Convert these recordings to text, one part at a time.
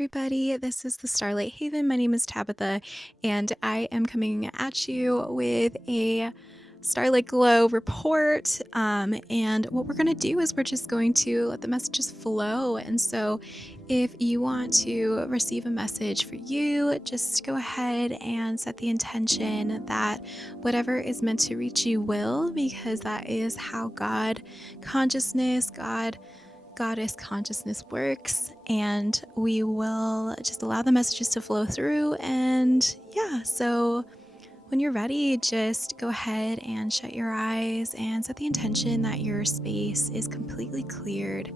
Everybody, this is the Starlight Haven. My name is Tabitha, and I am coming at you with a Starlight Glow report. And what we're going to do is we're just going to let the messages flow. And so, if you want to receive a message for you, just go ahead and set the intention that whatever is meant to reach you will, because that is how God consciousness, Goddess consciousness works, and we will just allow the messages to flow through. And yeah, so when you're ready, just go ahead and shut your eyes and set the intention that your space is completely cleared.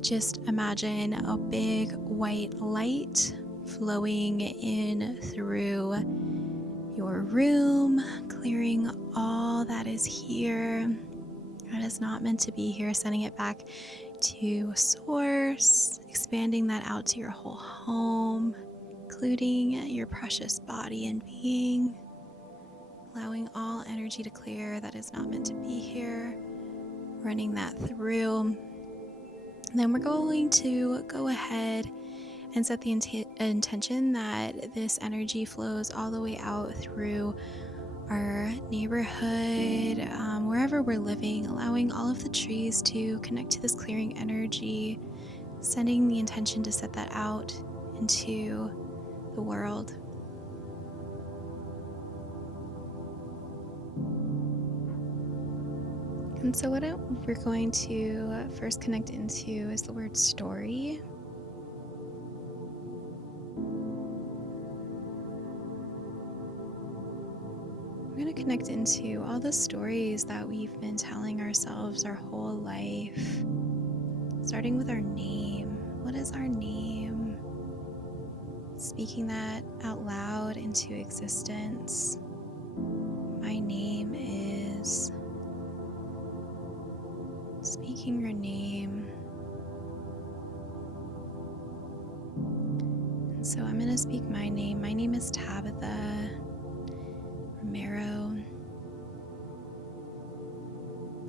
Just imagine a big white light flowing in through your room, clearing all that is here that is not meant to be here, sending it back to source, expanding that out to your whole home, including your precious body and being, allowing all energy to clear that is not meant to be here, running that through. And then we're going to go ahead and set the intention that this energy flows all the way out through our neighborhood, wherever we're living, allowing all of the trees to connect to this clearing energy, sending the intention to set that out into the world. And so what we're going to first connect into is the word story. We're going to connect into all the stories that we've been telling ourselves our whole life, starting with our name. What is our name? Speaking that out loud into existence. My name is. Speaking your name. And so I'm going to speak my name. My name is Tabitha Romero.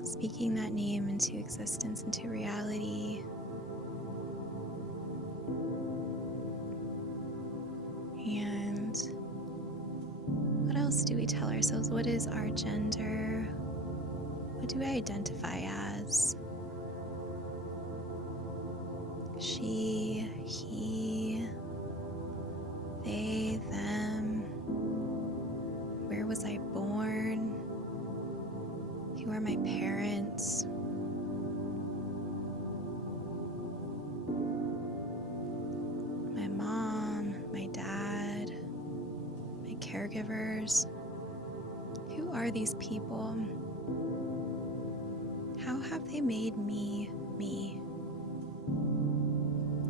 Speaking that name into existence, into reality. And what else do we tell ourselves? What is our gender? What do I identify as? She, he, they, them. Where was I born? Who are my parents? My mom, my dad, my caregivers. Who are these people? How have they made me me?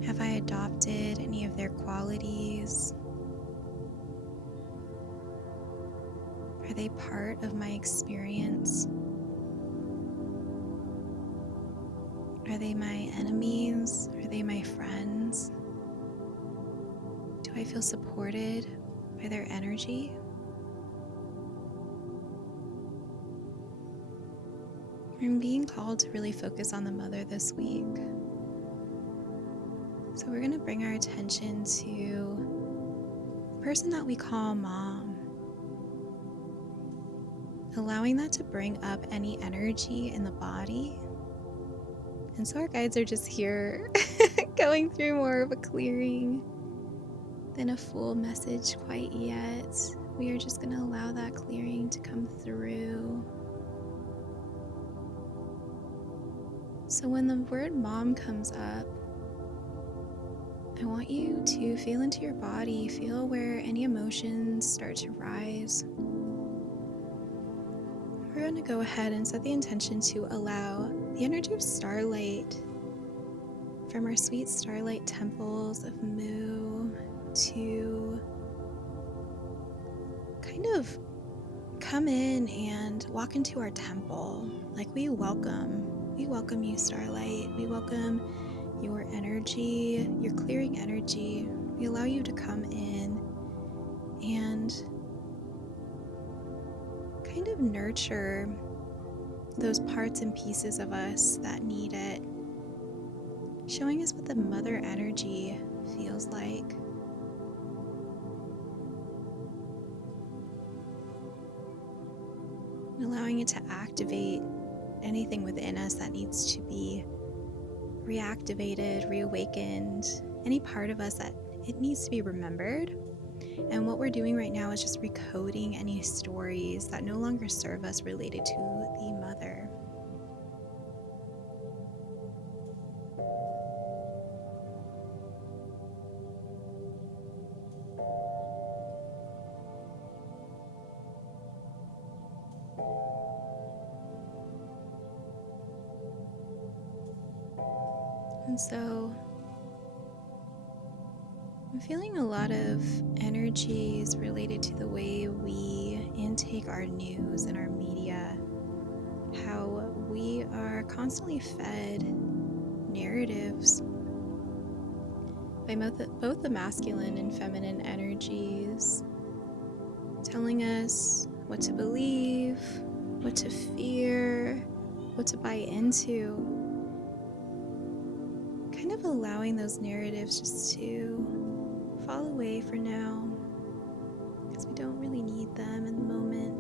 Have I adopted any of their qualities? Are they part of my experience? Are they my enemies? Are they my friends? Do I feel supported by their energy? I'm being called to really focus on the mother this week. So we're going to bring our attention to the person that we call mom. Allowing that to bring up any energy in the body. And so our guides are just here going through more of a clearing than a full message quite yet. We are just going to allow that clearing to come through. So when the word mom comes up, I want you to feel into your body, feel where any emotions start to rise. We're going to go ahead and set the intention to allow the energy of starlight from our sweet starlight temples of Mu to kind of come in and walk into our temple. Like we welcome you, starlight. We welcome your energy, your clearing energy. We allow you to come in and kind of nurture those parts and pieces of us that need it, showing us what the mother energy feels like. And allowing it to activate anything within us that needs to be reactivated, reawakened, any part of us that it needs to be remembered. And what we're doing right now is just recoding any stories that no longer serve us related to the mother. And so I'm feeling a lot of energies related to the way we intake our news and our media, how we are constantly fed narratives by both the masculine and feminine energies, telling us what to believe, what to fear, what to buy into, kind of allowing those narratives just to fall away for now, because we don't really need them in the moment.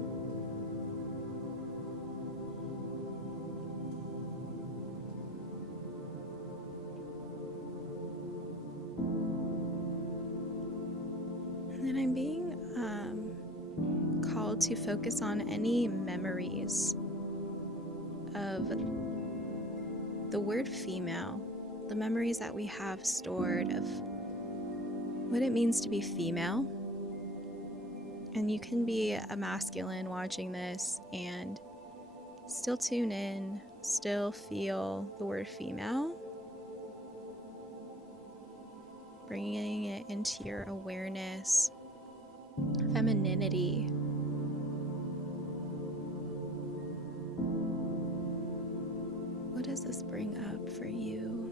And then I'm being called to focus on any memories of the word female, the memories that we have stored of what it means to be female. And you can be a masculine watching this and still tune in, still feel the word female, bringing it into your awareness. Femininity. What does this bring up for you?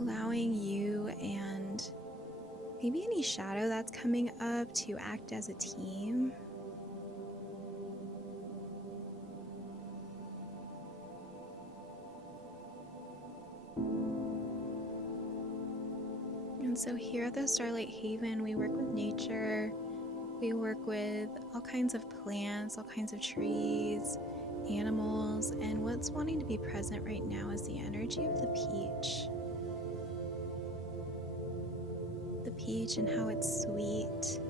Allowing you and maybe any shadow that's coming up to act as a team. And so here at the Starlight Haven, we work with nature. We work with all kinds of plants, all kinds of trees, animals, and what's wanting to be present right now is the energy of the peach. The peach and how it's sweet,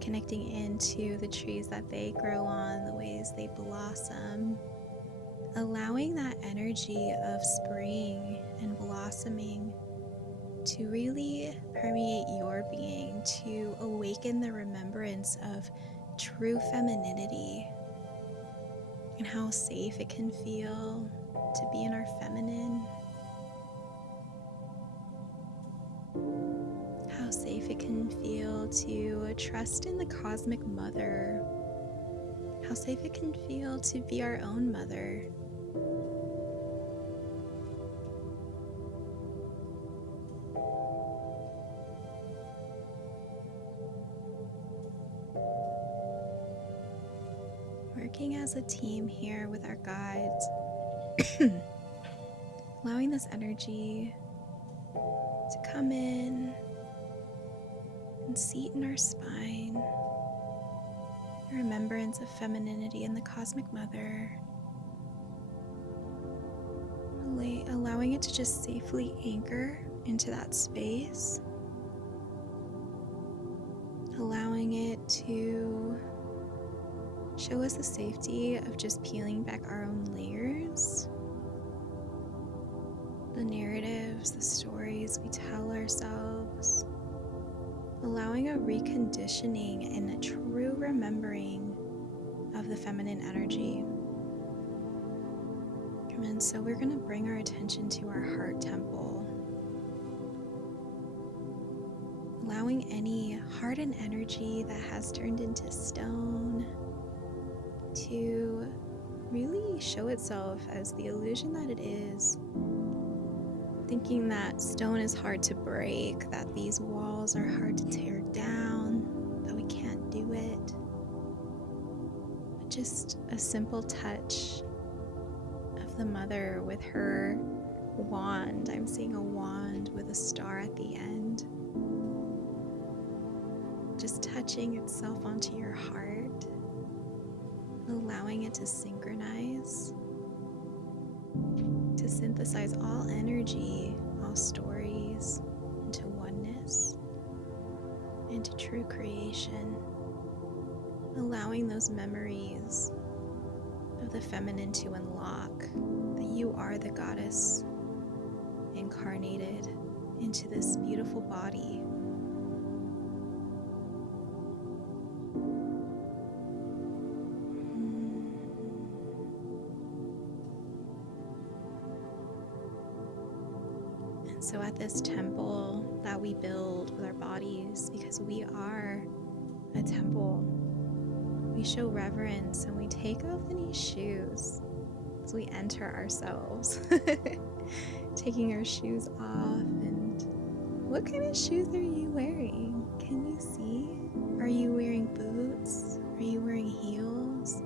connecting into the trees that they grow on, the ways they blossom, allowing that energy of spring and blossoming to really permeate your being, to awaken the remembrance of true femininity and how safe it can feel to be in our feminine, how safe it can feel to trust in the cosmic mother, how safe it can feel to be our own mother. Working as a team here with our guides, allowing this energy to come in and seat in our spine, the remembrance of femininity and the cosmic mother, allowing it to just safely anchor into that space, allowing it to show us the safety of just peeling back our own layers, the narratives, the stories we tell ourselves, allowing a reconditioning and a true remembering of the feminine energy. And so we're going to bring our attention to our heart temple, allowing any hardened energy that has turned into stone to really show itself as the illusion that it is, thinking that stone is hard to break, that these walls are hard to tear down, that we can't do it. But just a simple touch of of the mother with her wand. I'm seeing a wand with a star at the end, just touching itself onto your heart, allowing it to synchronize, to synthesize all energy, all stories into oneness, into true creation, allowing those memories of the feminine to unlock, that you are the goddess incarnated into this beautiful body. And so at this temple that we build with our bodies, because we are a temple, we show reverence and we take off any shoes as we enter ourselves. Taking our shoes off. And what kind of shoes are you wearing? Can you see? Are you wearing boots? Are you wearing heels?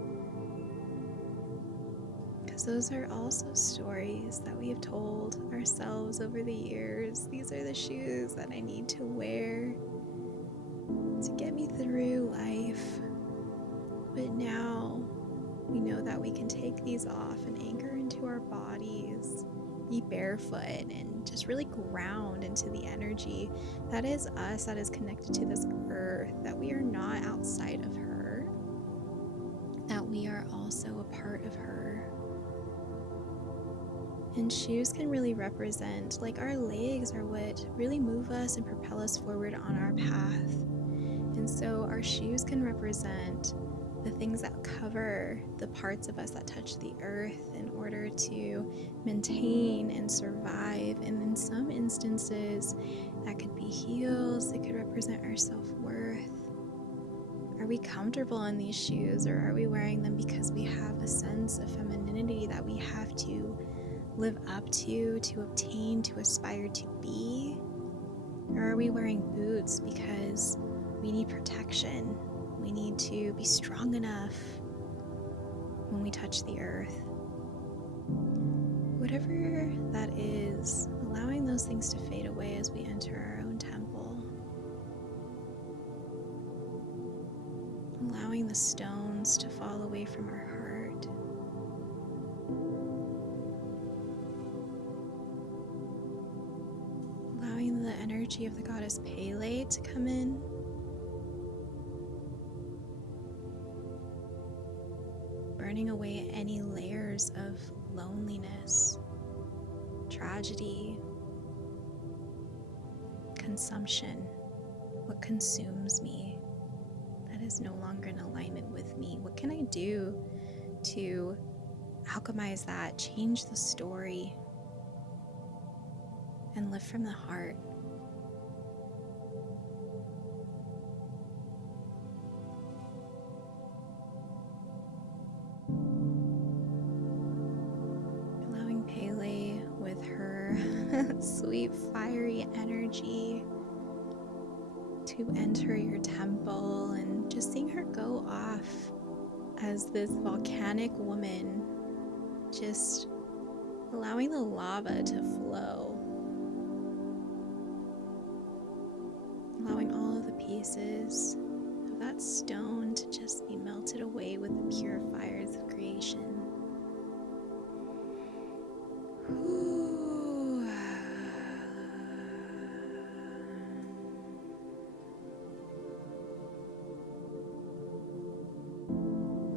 Because those are also stories that we have told ourselves over the years. These are the shoes that I need to wear to get me through life. But now we know that we can take these off and anchor into our bodies, be barefoot, and just really ground into the energy that is us, that is connected to this earth, that we are not outside of her, that we are also a part of her. And shoes can really represent, like our legs are what really move us and propel us forward on our path. And so our shoes can represent the things that cover the parts of us that touch the earth in order to maintain and survive. And in some instances, that could be heels, it could represent our self-worth. Are we comfortable in these shoes, or are we wearing them because we have a sense of femininity that we have to live up to obtain, to aspire to be? Or are we wearing boots because we need protection? We need to be strong enough when we touch the earth. Whatever that is, allowing those things to fade away as we enter our own temple. Allowing the stones to fall away from our heart. Allowing the energy of the goddess Pele to come in. Burning away any layers of loneliness, tragedy, consumption, what consumes me that is no longer in alignment with me. What can I do to alchemize that, change the story, and live from the heart? Pele with her sweet fiery energy to enter your temple, and just seeing her go off as this volcanic woman, just allowing the lava to flow, allowing all of the pieces of that stone to just be melted away with the pure fires of creation.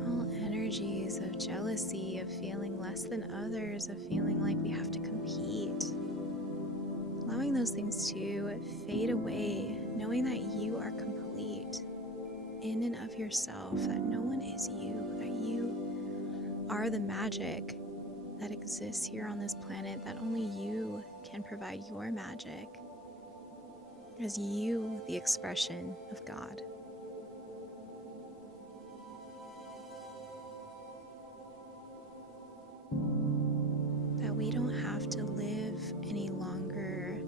All energies of jealousy, of feeling less than others, of feeling like we have to compete, allowing those things to fade away, knowing that you are complete in and of yourself, that no one is you, that you are the magic that exists here on this planet, that only you can provide your magic, as you, the expression of God. That we don't have to live any longer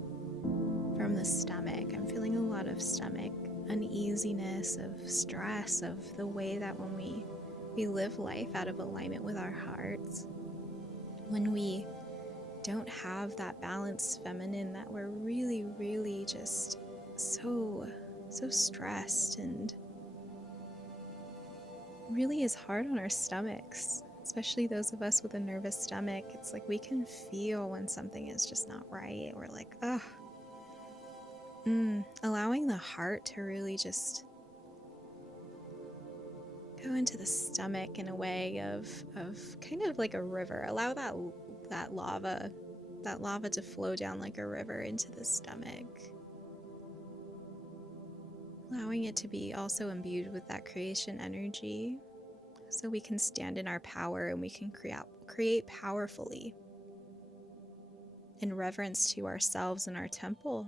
from the stomach. I'm feeling a lot of stomach uneasiness, of stress, of the way that when we live life out of alignment with our hearts, when we don't have that balanced feminine, that we're really, really just so stressed, and really is hard on our stomachs, especially those of us with a nervous stomach. It's like we can feel when something is just not right. We're like, ugh. Allowing the heart to really just go into the stomach in a way of kind of like a river. Allow that lava to flow down like a river into the stomach. Allowing it to be also imbued with that creation energy, so we can stand in our power and we can create powerfully in reverence to ourselves and our temple.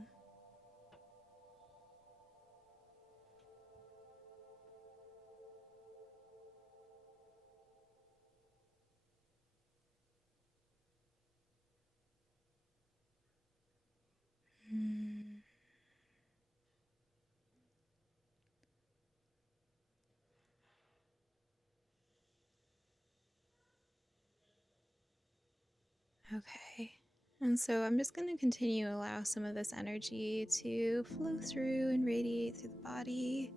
Okay. And so I'm just going to continue to allow some of this energy to flow through and radiate through the body.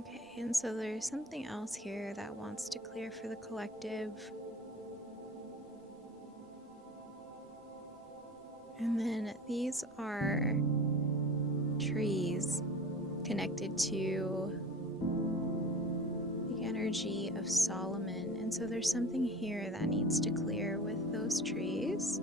Okay, and so there's something else here that wants to clear for the collective. And then these are trees connected to the energy of Solomon. And so there's something here that needs to clear with those trees.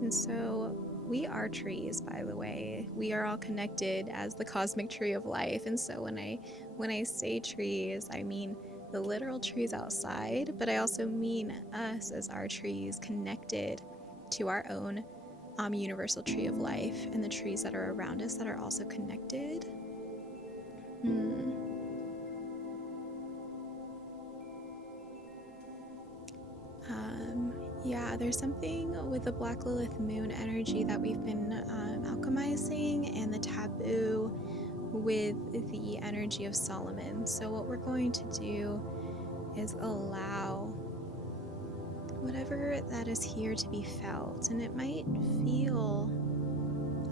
And so we are trees, by the way. We are all connected as the cosmic tree of life. And so when I say trees, I mean the literal trees outside, but I also mean us as our trees connected to our own universal tree of life, and the trees that are around us that are also connected. Yeah, there's something with the Black Lilith moon energy that we've been alchemizing, and the taboo with the energy of Solomon. So what we're going to do is allow whatever that is here to be felt, and it might feel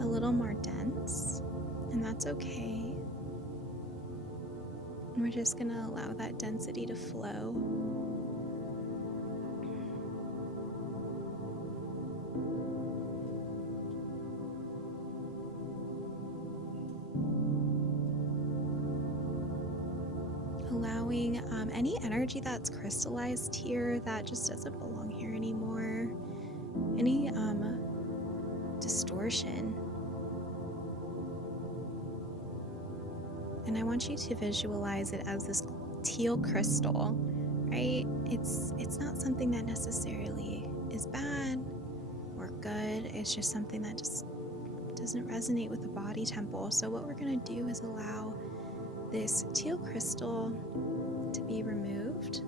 a little more dense, and that's okay. And we're just going to allow that density to flow. Allowing any energy that's crystallized here that just doesn't belong here anymore, any distortion. And I want you to visualize it as this teal crystal, right? It's not something that necessarily is bad or good. It's just something that just doesn't resonate with the body temple. So what we're going to do is allow this teal crystal to be removed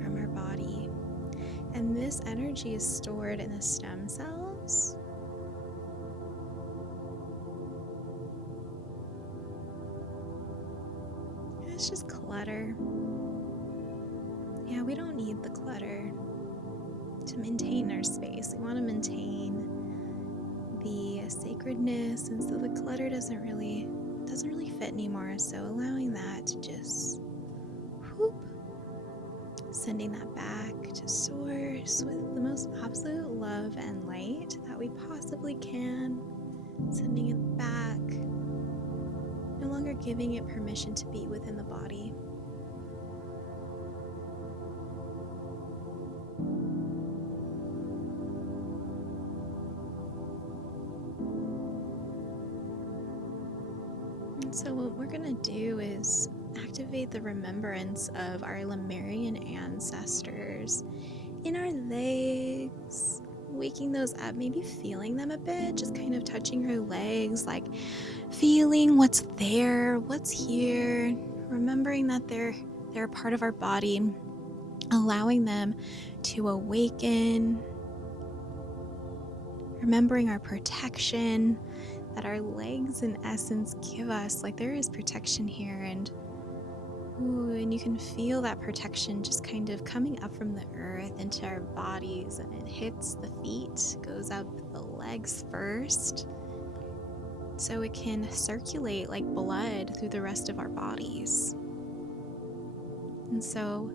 from our body. And this energy is stored in the stem cells. It's just clutter. Yeah, we don't need the clutter to maintain our space. We want to maintain the sacredness, and so the clutter doesn't really fit anymore. So allowing that to just whoop, sending that back to source with the most absolute love and light that we possibly can, sending it back, no longer giving it permission to be within the body. And so what we're going to do is activate the remembrance of our Lemurian ancestors in our legs, waking those up, maybe feeling them a bit, just kind of touching her legs, like feeling what's there, what's here, remembering that they're a part of our body, allowing them to awaken, remembering our protection that our legs in essence give us. Like there is protection here, and you can feel that protection just kind of coming up from the earth into our bodies, and it hits the feet, goes up the legs first, so it can circulate like blood through the rest of our bodies. And so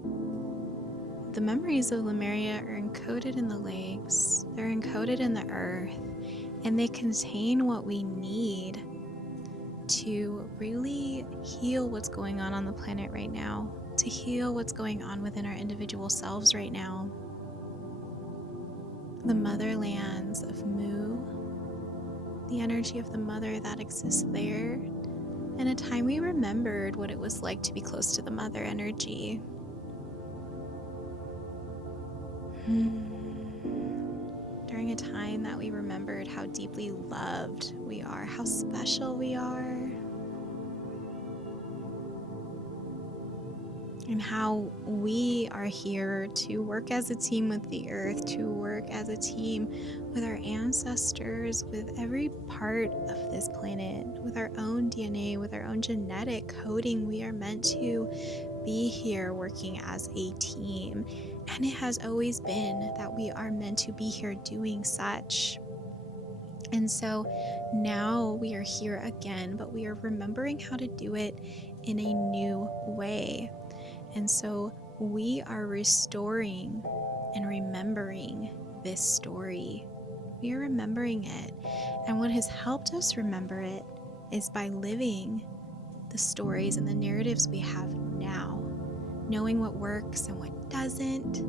the memories of Lemuria are encoded in the legs, they're encoded in the earth, and they contain what we need to really heal what's going on the planet right now, to heal what's going on within our individual selves right now. The motherlands of Mu, the energy of the mother that exists there, and a time we remembered what it was like to be close to the mother energy. During a time that we remembered how deeply loved we are, how special we are, and how we are here to work as a team with the earth, to work as a team with our ancestors, with every part of this planet, with our own DNA, with our own genetic coding. We are meant to be here working as a team, and it has always been that we are meant to be here doing such. And so now we are here again, but we are remembering how to do it in a new way. And so we are restoring and remembering this story. We are remembering it. And what has helped us remember it is by living the stories and the narratives we have now, knowing what works and what doesn't,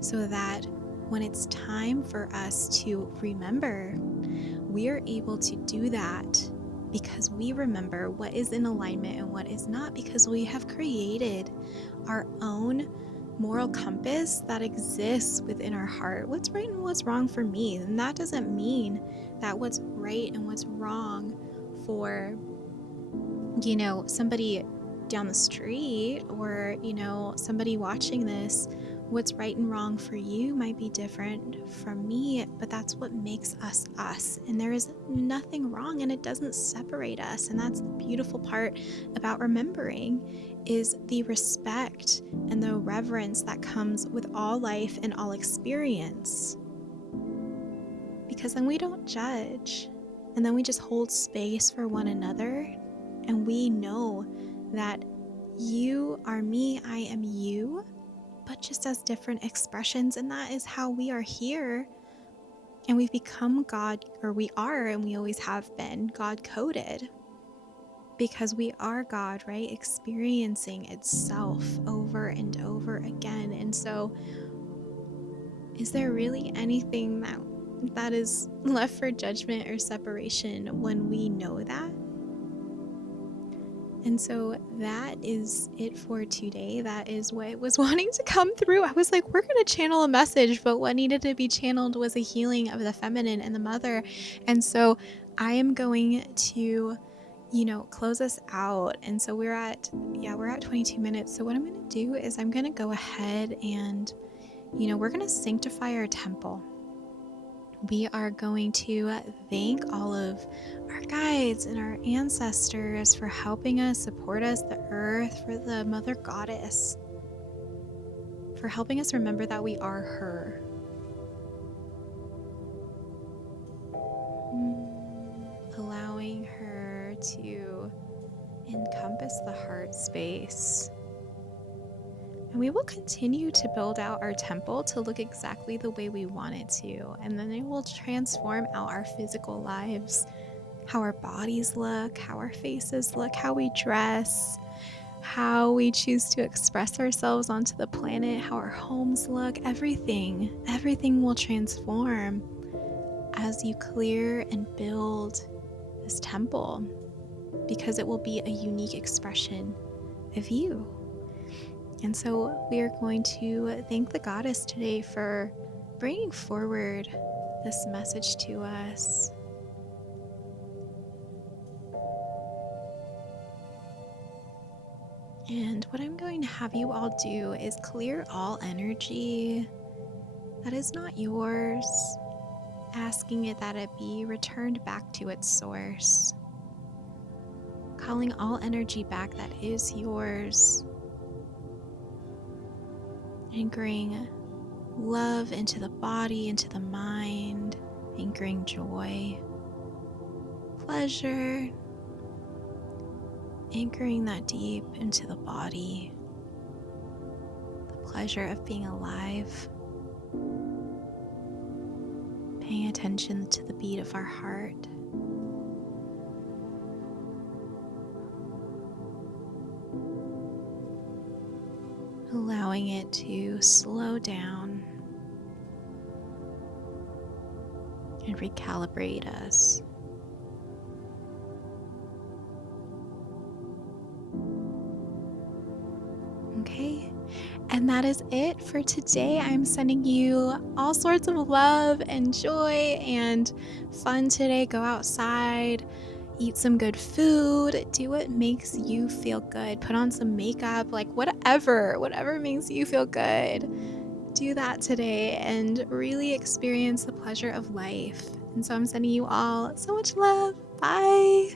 so that when it's time for us to remember, we are able to do that because we remember what is in alignment and what is not, because we have created our own moral compass that exists within our heart. What's right and what's wrong for me? And that doesn't mean that what's right and what's wrong for, somebody down the street, or, somebody watching this. What's right and wrong for you might be different from me, but that's what makes us us. And there is nothing wrong, and it doesn't separate us. And that's the beautiful part about remembering, is the respect and the reverence that comes with all life and all experience. Because then we don't judge, and then we just hold space for one another, and we know that you are me, I am you, but just as different expressions. And that is how we are here. And we've become God, or we are, and we always have been God coded, because we are God, right? Experiencing itself over and over again. And so is there really anything that is left for judgment or separation when we know that? And so that is it for today. That is what was wanting to come through. I was like, we're going to channel a message, but what needed to be channeled was a healing of the feminine and the mother. And so I am going to, close us out. And so we're at 22 minutes. So what I'm going to do is I'm going to go ahead and, we're going to sanctify our temple. We are going to thank all of our guides and our ancestors for helping us, support us, the earth, for the mother goddess, for helping us remember that we are her. Allowing her to encompass the heart space. And we will continue to build out our temple to look exactly the way we want it to. And then it will transform out our physical lives, how our bodies look, how our faces look, how we dress, how we choose to express ourselves onto the planet, how our homes look, everything will transform as you clear and build this temple, because it will be a unique expression of you. And so we are going to thank the goddess today for bringing forward this message to us. And what I'm going to have you all do is clear all energy that is not yours, asking it that it be returned back to its source, calling all energy back that is yours, anchoring love into the body, into the mind, anchoring joy, pleasure, anchoring that deep into the body, the pleasure of being alive, paying attention to the beat of our heart. Allowing it to slow down and recalibrate us. Okay, and that is it for today. I'm sending you all sorts of love and joy and fun today. Go outside, eat some good food, do what makes you feel good. Put on some makeup, like whatever makes you feel good. Do that today and really experience the pleasure of life. And so I'm sending you all so much love. Bye.